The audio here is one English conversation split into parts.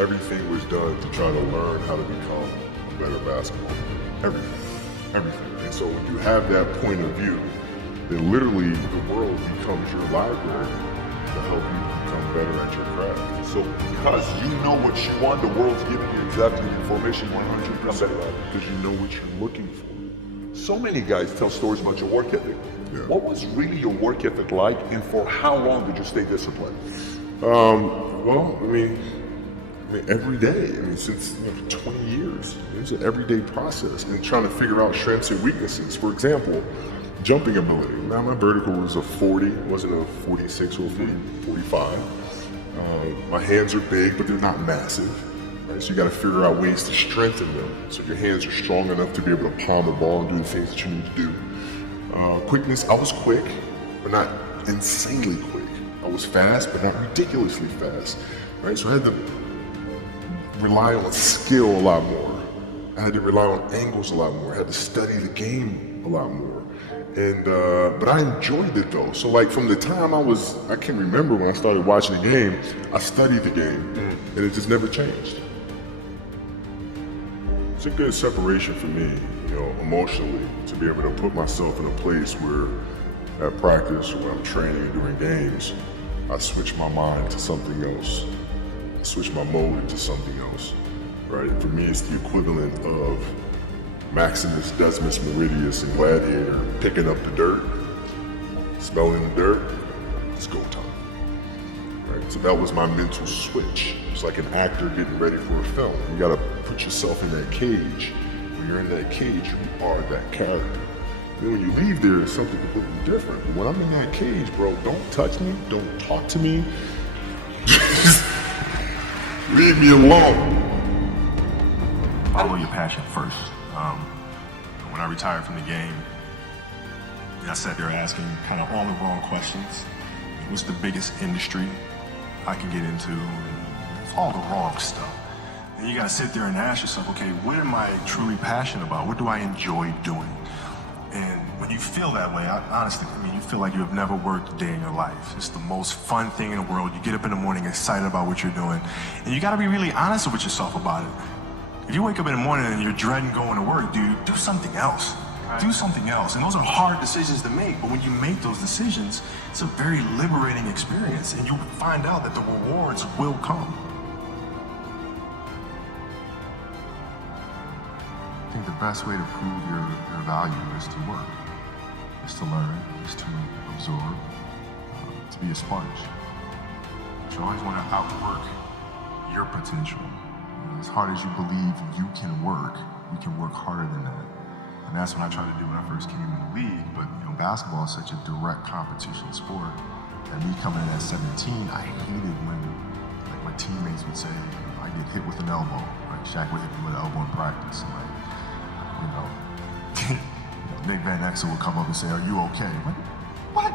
everything was done to try to learn how to become a better basketball player. Everything. And so when you have that point of view, then literally the world becomes your library to help you become better at your craft. So because you know what you want, the world's giving you exactly the information you want to become better at, because you know what you're looking for. So many guys tell stories about your work ethic. Yeah. What was really your work ethic like, and for how long did you stay disciplined? Well, I mean, every day. I mean, since 20 years. It was an everyday process, and trying to figure out strengths and weaknesses. For example, jumping ability. Now my vertical was a 40, it wasn't a 46 or a 45. My hands are big, but they're not massive. Right? So you got to figure out ways to strengthen them, so your hands are strong enough to be able to palm the ball and do the things that you need to do. Quickness, I was quick, but not insanely quick. I was fast, but not ridiculously fast. Right? So I had to rely on skill a lot more. I had to rely on angles a lot more. I had to study the game a lot more. And but I enjoyed it though. So like from the time I can remember when I started watching the game, I studied the game, and it just never changed. It's a good separation for me, emotionally, to be able to put myself in a place where at practice, when I'm training and doing games, I switch my mind to something else. I switch my mode into something else, right? For me, it's the equivalent of Maximus Decimus Meridius in Gladiator picking up the dirt, smelling the dirt, it's go time, right? So that was my mental switch. It's like an actor getting ready for a film. You gotta put yourself in that cage. When you're in that cage, you are that character. Then when you leave there, it's something completely different. But when I'm in that cage, bro, don't touch me, don't talk to me. Leave me alone. Follow your passion first. When I retired from the game, I sat there asking kind of all the wrong questions. What's the biggest industry I can get into? It's all the wrong stuff. And you gotta sit there and ask yourself, okay, what am I truly passionate about? What do I enjoy doing? And when you feel that way, honestly, you feel like you have never worked a day in your life. It's the most fun thing in the world. You get up in the morning excited about what you're doing. And you gotta be really honest with yourself about it. If you wake up in the morning and you're dreading going to work, dude, do something else. Right. Do something else. And those are hard decisions to make, but when you make those decisions, it's a very liberating experience, and you find out that the rewards will come. I think the best way to prove your value is to work, is to learn, is to absorb, to be a sponge. You always want to outwork your potential. As hard as you believe you can work harder than that. And that's what I tried to do when I first came in the league. But basketball is such a direct competition sport. And me coming in at 17, I hated when my teammates would say, I get hit with an elbow. Right? Shaq would hit me with an elbow in practice. And Nick Van Exel would come up and say, are you okay? I'm like, what?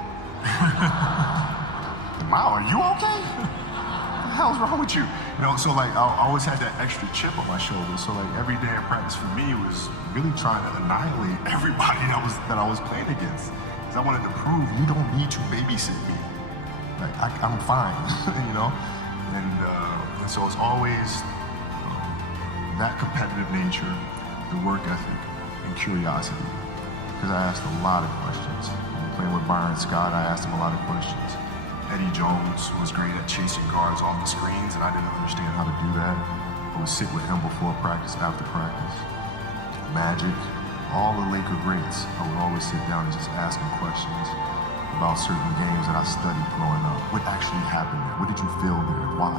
Wow, are you okay? What the hell's wrong with you? So I always had that extra chip on my shoulder. So every day of practice for me was really trying to annihilate everybody that I was playing against. Because I wanted to prove you don't need to babysit me. I'm fine, And so it's always that competitive nature, the work ethic, and curiosity. Because I asked a lot of questions. Playing with Byrant Scott, I asked him a lot of questions. Eddie Jones was great at chasing guards off the screens, and I didn't understand how to do that. I would sit with him before practice, after practice. Magic, all the Laker greats, I would always sit down and just ask them questions about certain games that I studied growing up. What actually happened there? What did you feel there? Why?